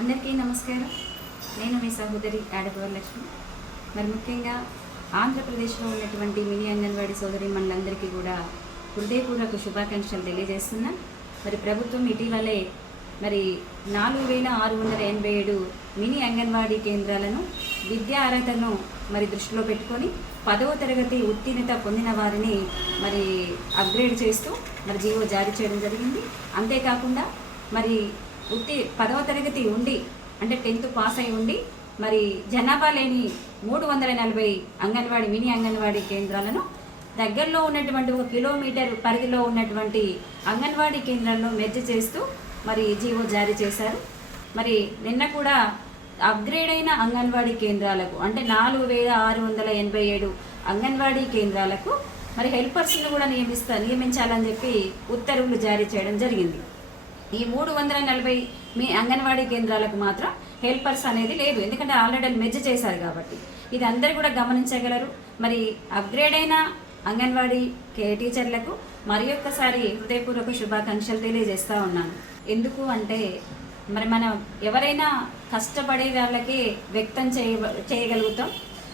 అందరికీ నమస్కారం. నేను మీ సహోదరి ఆడపవర్ లక్ష్మి మరి ముఖ్యంగా ఆంధ్రప్రదేశ్లో ఉన్నటువంటి మినీ అంగన్వాడీ సోదరి మనందరికీ కూడా హృదయపూర్వక శుభాకాంక్షలు తెలియజేస్తున్నా. మరి ప్రభుత్వం ఇటీవలే మరి నాలుగు వేల ఆరు వందల ఎనభై ఏడు మినీ అంగన్వాడీ కేంద్రాలను విద్యా అర్హతను మరి దృష్టిలో పెట్టుకొని పదవ తరగతి ఉత్తీర్ణత పొందిన వారిని మరి అప్గ్రేడ్ చేస్తూ మరి జీవో జారీ చేయడం జరిగింది. అంతేకాకుండా మరి ఉత్తి పదవ తరగతి ఉండి అంటే టెన్త్ పాస్ అయి ఉండి మరి జనాభా లేని మూడు వందల నలభై అంగన్వాడీ మినీ అంగన్వాడీ కేంద్రాలను దగ్గరలో ఉన్నటువంటి ఒక కిలోమీటర్ పరిధిలో ఉన్నటువంటి అంగన్వాడీ కేంద్రాలను మెర్జ్ చేస్తూ మరి జీవో జారీ చేశారు. మరి నిన్న కూడా అప్గ్రేడ్ అయిన అంగన్వాడీ కేంద్రాలకు అంటే నాలుగు వేల ఆరు వందల ఎనభై ఏడు అంగన్వాడీ కేంద్రాలకు మరి హెల్పర్స్ను కూడా నియమిస్తా నియమించాలని చెప్పి ఉత్తర్వులు జారీ చేయడం జరిగింది. ఈ మూడు వందల నలభై మీ అంగన్వాడీ కేంద్రాలకు మాత్రం హెల్పర్స్ అనేది లేదు. ఎందుకంటే ఆల్రెడీ మెజ్జ చేశారు కాబట్టి. ఇది అందరు కూడా గమనించగలరు. మరి అప్గ్రేడ్ అయిన అంగన్వాడీ కే- టీచర్లకు మరి ఒక్కసారి హృదయపూర్వక శుభాకాంక్షలు తెలియజేస్తూ ఉన్నాను. ఎందుకు అంటే మరి మనం ఎవరైనా కష్టపడే వాళ్ళకి వ్యక్తం చేయ చేయగలుగుతాం.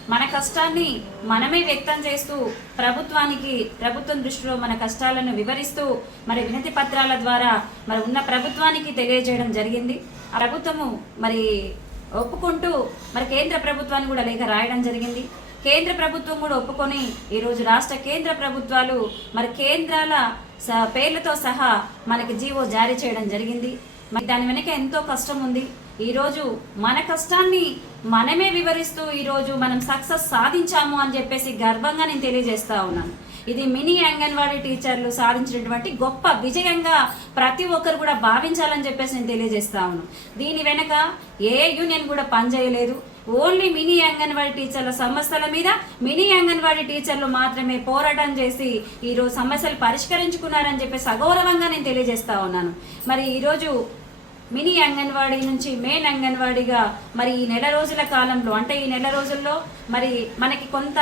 మన కష్టాన్ని మనమే వ్యక్తం చేస్తూ ప్రభుత్వానికి ప్రభుత్వం దృష్టిలో మన కష్టాలను వివరిస్తూ మరి వినతి పత్రాల ద్వారా మరి ఉన్న ప్రభుత్వానికి తెలియజేయడం జరిగింది. ఆ ప్రభుత్వము మరి ఒప్పుకుంటూ మరి కేంద్ర ప్రభుత్వాన్ని కూడా లేఖ రాయడం జరిగింది. కేంద్ర ప్రభుత్వం కూడా ఒప్పుకొని ఈరోజు రాష్ట్ర కేంద్ర ప్రభుత్వాలు మరి కేంద్రాల స- పేర్లతో సహా మనకి జీవో జారీ చేయడం జరిగింది. మరి దాని వెనక ఎంతో కష్టం ఉంది. ఈరోజు మన కష్టాన్ని మనమే వివరిస్తూ ఈరోజు మనం సక్సెస్ సాధించాము అని చెప్పేసి గర్వంగా నేను తెలియజేస్తా ఉన్నాను. ఇది మినీ అంగన్వాడీ టీచర్లు సాధించినటువంటి గొప్ప విజయంగా ప్రతి ఒక్కరు కూడా భావించాలని చెప్పేసి నేను తెలియజేస్తా ఉన్నాను. దీని వెనక ఏ యూనియన్ కూడా పనిచేయలేదు. ఓన్లీ మినీ అంగన్వాడీ టీచర్ల సమస్యల మీద మినీ అంగన్వాడీ టీచర్లు మాత్రమే పోరాటం చేసి ఈరోజు సమస్యలు పరిష్కరించుకున్నారని చెప్పేసి అగౌరవంగా నేను తెలియజేస్తా ఉన్నాను. మరి ఈరోజు మినీ అంగన్వాడీ నుంచి మెయిన్ అంగన్వాడీగా మరి ఈ నెల రోజుల కాలంలో అంటే ఈ నెల రోజుల్లో మరి మనకి కొంత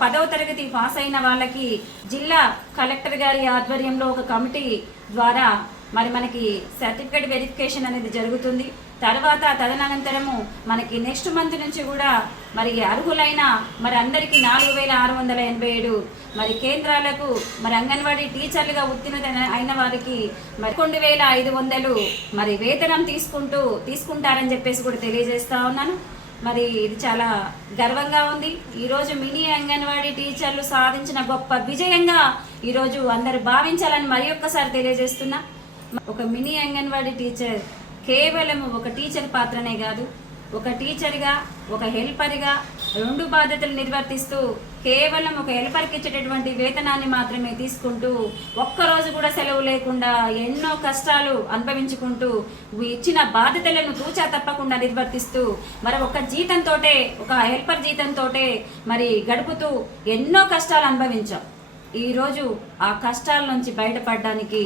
పదవ తరగతి పాస్ అయిన వాళ్ళకి జిల్లా కలెక్టర్ గారి ఆధ్వర్యంలో ఒక కమిటీ ద్వారా మరి మనకి సర్టిఫికేట్ వెరిఫికేషన్ అనేది జరుగుతుంది. తర్వాత తదనంతరము మనకి నెక్స్ట్ మంత్ నుంచి కూడా మరి అర్హులైన మరి అందరికీ నాలుగు వేల ఆరు వందల ఎనభై ఏడు మరి కేంద్రాలకు మరి అంగన్వాడీ టీచర్లుగా ఉత్తీర్ణత అయిన వారికి మరి రెండు వేల ఐదు వందలు మరి వేతనం తీసుకుంటూ తీసుకుంటారని చెప్పేసి కూడా తెలియజేస్తా ఉన్నాను. మరి ఇది చాలా గర్వంగా ఉంది. ఈరోజు మినీ అంగన్వాడీ టీచర్లు సాధించిన గొప్ప విజయంగా ఈరోజు అందరు భావించాలని మరి ఒక్కసారి తెలియజేస్తున్నా. ఒక మినీ అంగన్వాడీ టీచర్ కేవలం ఒక టీచర్ పాత్రనే కాదు ఒక టీచర్గా ఒక హెల్పర్గా రెండు బాధ్యతలు నిర్వర్తిస్తూ కేవలం ఒక హెల్పర్కి ఇచ్చేటటువంటి వేతనాన్ని మాత్రమే తీసుకుంటూ ఒక్కరోజు కూడా సెలవు లేకుండా ఎన్నో కష్టాలు అనుభవించుకుంటూ ఇచ్చిన బాధ్యతలను తూచా తప్పకుండా నిర్వర్తిస్తూ మరి ఒక జీతంతో ఒక హెల్పర్ జీతంతోటే మరి గడుపుతూ ఎన్నో కష్టాలు అనుభవించాం. ఈరోజు ఆ కష్టాల నుంచి బయటపడడానికి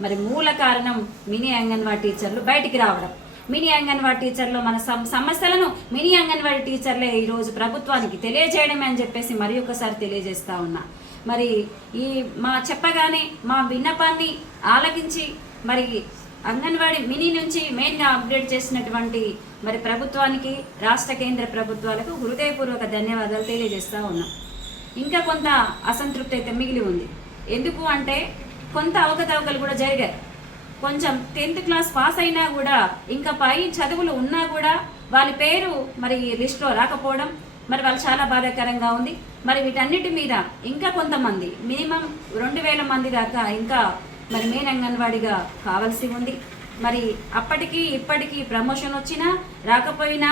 మరి మూల కారణం మినీ అంగన్వాడీ టీచర్లు బయటికి రావడం. మినీ అంగన్వాడీ టీచర్లు మన సమస్యలను మినీ అంగన్వాడీ టీచర్లే ఈరోజు ప్రభుత్వానికి తెలియజేయడమే అని చెప్పేసి మరి ఒకసారి తెలియజేస్తా ఉన్నా. మరి ఈ మా చెప్పగానే మా విన్నపాన్ని ఆలకించి మరి అంగన్వాడీ మినీ నుంచి మెయిన్గా అప్డేట్ చేసినటువంటి మరి ప్రభుత్వానికి రాష్ట్ర కేంద్ర ప్రభుత్వాలకు హృదయపూర్వక ధన్యవాదాలు తెలియజేస్తూ ఉన్నాం. ఇంకా కొంత అసంతృప్తి అయితే మిగిలి ఉంది. ఎందుకు అంటే కొంత అవకతవకలు కూడా జరిగాయి. కొంచెం టెన్త్ క్లాస్ పాస్ అయినా కూడా ఇంకా పై చదువులు ఉన్నా కూడా వాళ్ళ పేరు మరి లిస్ట్లో రాకపోవడం మరి వాళ్ళు చాలా బాధాకరంగా ఉంది. మరి వీటన్నిటి మీద ఇంకా కొంతమంది మినిమం రెండు వేల మంది దాకా ఇంకా మరి మెయిన్ అంగన్వాడిగా కావాల్సి ఉంది. మరి అప్పటికి ఇప్పటికి ప్రమోషన్ వచ్చినా రాకపోయినా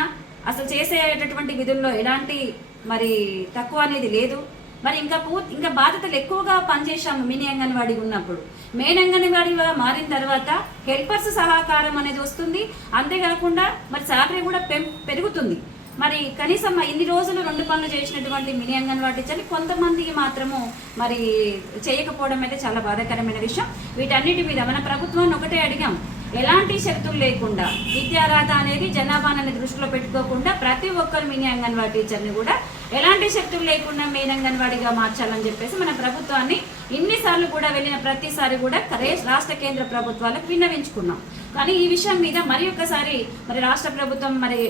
అసలు చేసేటటువంటి విధుల్లో ఎలాంటి మరి తక్కువ అనేది లేదు. మరి ఇంకా పూర్తి ఇంకా బాధ్యతలు ఎక్కువగా పనిచేశాము మినీ అంగన్వాడీ ఉన్నప్పుడు. మెయిన్ అంగన్వాడీగా మారిన తర్వాత హెల్పర్స్ సహకారం అనేది వస్తుంది. అంతేకాకుండా మరి శాలరీ కూడా పెం పెరుగుతుంది. మరి కనీసం ఇన్ని రోజులు రెండు పనులు చేసినటువంటి మినీ అంగన్వాడీ టీచర్లు కొంతమందికి మాత్రము మరి చేయకపోవడం అయితే చాలా బాధాకరమైన విషయం. వీటన్నిటి మీద మన ప్రభుత్వాన్ని ఒకటే అడిగాం. ఎలాంటి శక్తులు లేకుండా విద్యార్హత అనేది జనాభాని దృష్టిలో పెట్టుకోకుండా ప్రతి ఒక్కరు మినీ అంగన్వాడీ టీచర్ని కూడా ఎలాంటి శక్తులు లేకుండా మెయిన్ అంగన్వాడీగా మార్చాలని చెప్పేసి మన ప్రభుత్వాన్ని ఇన్నిసార్లు కూడా వెళ్ళిన ప్రతిసారి కూడా రాష్ట్ర కేంద్ర ప్రభుత్వాలకు విన్నవించుకున్నాం. కానీ ఈ విషయం మీద మరి ఒక్కసారి మరి రాష్ట్ర ప్రభుత్వం మరి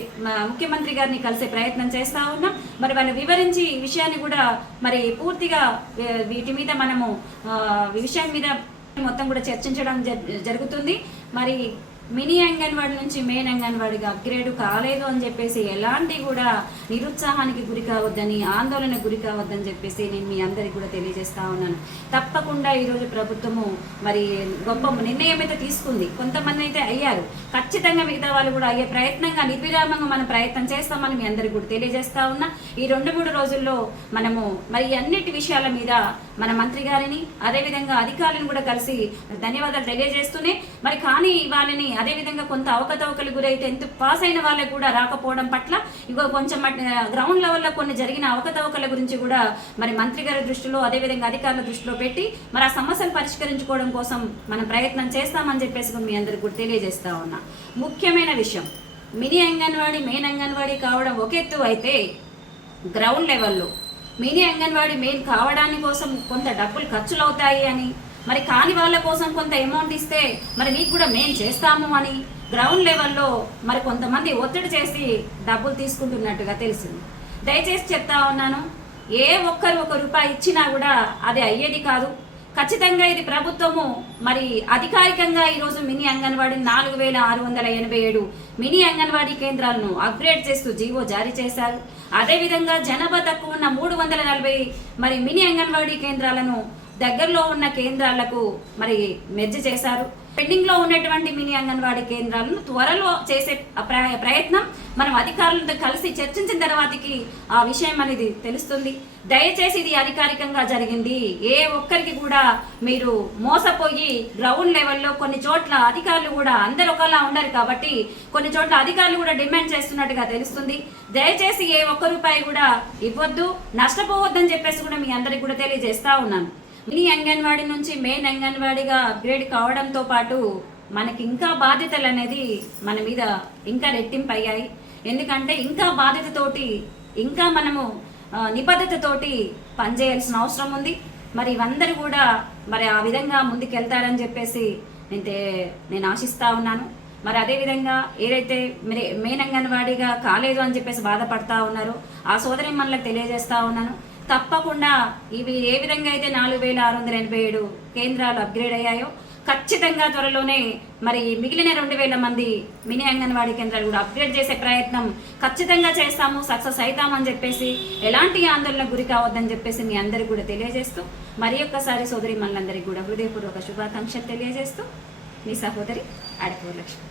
ముఖ్యమంత్రి గారిని కలిసే ప్రయత్నం చేస్తూ ఉన్నాం. మరి వాళ్ళు వివరించి ఈ విషయాన్ని కూడా మరి పూర్తిగా వీటి మీద మనము ఈ విషయం మీద మొత్తం కూడా చర్చించడం జ- జరుగుతుంది. మరి మినీ అంగన్వాడి నుంచి మెయిన్ అంగన్వాడిగా అప్గ్రేడ్ కాలేదు అని చెప్పేసి ఎలాంటి కూడా నిరుత్సాహానికి గురి కావద్దని ఆందోళన గురి కావద్దని చెప్పేసి నేను మీ అందరికి కూడా తెలియజేస్తా ఉన్నాను. తప్పకుండా ఈరోజు ప్రభుత్వము మరి గొప్ప నిర్ణయం అయితే తీసుకుంది. కొంతమంది అయితే అయ్యారు. ఖచ్చితంగా మిగతా వాళ్ళు కూడా అయ్యే ప్రయత్నంగా నిర్విరామంగా మనం ప్రయత్నం చేస్తామని మీ అందరికి కూడా తెలియజేస్తా ఉన్నా. ఈ రెండు మూడు రోజుల్లో మనము మరి అన్నిటి విషయాల మీద మన మంత్రి గారిని అదేవిధంగా అధికారులను కూడా కలిసి ధన్యవాదాలు తెలియజేస్తూనే మరి కానీ వాళ్ళని అదేవిధంగా కొంత అవకతవకలు గురై టెన్త్ పాస్ అయిన వాళ్ళకి కూడా రాకపోవడం పట్ల ఇగో కొంచెం గ్రౌండ్ లెవెల్లో కొన్ని జరిగిన అవకతవకల గురించి కూడా మరి మంత్రి గారి దృష్టిలో అదేవిధంగా అధికారుల దృష్టిలో పెట్టి మరి ఆ సమస్యలు పరిష్కరించుకోవడం కోసం మనం ప్రయత్నం చేస్తామని చెప్పేసి మీ అందరికి కూడా తెలియజేస్తా ఉన్నా. ముఖ్యమైన విషయం మినీ అంగన్వాడీ మెయిన్ అంగన్వాడీ కావడం ఒక ఎత్తు అయితే గ్రౌండ్ లెవెల్లో మినీ అంగన్వాడీ మెయిన్ కావడానికి కోసం కొంత డబ్బులు ఖర్చులు అవుతాయి అని మరి కాని వాళ్ళ కోసం కొంత అమౌంట్ ఇస్తే మరి మీకు కూడా మేము చేస్తాము అని గ్రౌండ్ లెవెల్లో మరి కొంతమంది ఒత్తిడి చేసి డబ్బులు తీసుకుంటున్నట్టుగా తెలిసింది. దయచేసి చెప్తా ఉన్నాను ఏ ఒక్కరు ఒక రూపాయి ఇచ్చినా కూడా అది అయ్యేది కాదు. ఖచ్చితంగా ఇది ప్రభుత్వము. మరి అధికారికంగా ఈరోజు మినీ అంగన్వాడీ నాలుగు వేల ఆరు వందల ఎనభై ఏడు మినీ అంగన్వాడీ కేంద్రాలను అప్గ్రేడ్ చేస్తూ జీవో జారీ చేశారు. అదేవిధంగా జనాభా తక్కువ ఉన్న మూడు వందల నలభై మరి మినీ అంగన్వాడీ కేంద్రాలను దగ్గరలో ఉన్న కేంద్రాలకు మరి మెర్జ్ చేశారు. పెండింగ్లో ఉన్నటువంటి మినీ అంగన్వాడీ కేంద్రాలను త్వరలో చేసే ప్ర- ప్రయత్నం మనం అధికారులతో కలిసి చర్చించిన తర్వాతకి ఆ విషయం అనేది తెలుస్తుంది. దయచేసి ఇది అధికారికంగా జరిగింది. ఏ ఒక్కరికి కూడా మీరు మోసపోయి గ్రౌండ్ లెవెల్లో కొన్ని చోట్ల అధికారులు కూడా అందరు ఒకలా ఉండరు కాబట్టి కొన్ని చోట్ల అధికారులు కూడా డిమాండ్ చేస్తున్నట్టుగా తెలుస్తుంది. దయచేసి ఏ ఒక్క రూపాయి కూడా ఇవ్వద్దు నష్టపోవద్దని చెప్పేసి కూడా మీ అందరికి కూడా తెలియజేస్తా ఉన్నాను. మినీ అంగన్వాడీ నుంచి మెయిన్ అంగన్వాడీగా అప్గ్రేడ్ కావడంతో పాటు మనకి ఇంకా బాధ్యతలు అనేది మన మీద ఇంకా రెట్టింపు అయ్యాయి ఎందుకంటే ఇంకా బాధ్యతతోటి ఇంకా మనము నిబద్ధతతోటి పనిచేయాల్సిన అవసరం ఉంది. మరి ఇవందరూ కూడా మరి ఆ విధంగా ముందుకెళ్తారని చెప్పేసి నేను నేను ఆశిస్తూ ఉన్నాను. మరి అదేవిధంగా ఏదైతే మీరు మెయిన్ అంగన్వాడీగా కాలేదు అని చెప్పేసి బాధపడతా ఉన్నారో ఆ సోదరి మనలకు తెలియజేస్తూ ఉన్నాను. తప్పకుండా ఇవి ఏ విధంగా అయితే నాలుగు వేల ఆరు వందల ఎనభై ఏడు కేంద్రాలు అప్గ్రేడ్ అయ్యాయో ఖచ్చితంగా త్వరలోనే మరి మిగిలిన రెండు వేల మంది మినీ అంగన్వాడీ కేంద్రాలు కూడా అప్గ్రేడ్ చేసే ప్రయత్నం ఖచ్చితంగా చేస్తాము సక్సెస్ అవుతామని చెప్పేసి ఎలాంటి ఆందోళనకు గురి కావద్దని చెప్పేసి మీ అందరికి కూడా తెలియజేస్తూ మరి ఒక్కసారి సోదరి మనందరికీ కూడా హృదయపూర్వక శుభాకాంక్షలు తెలియజేస్తూ మీ సహోదరి అడపూర్ లక్ష్మి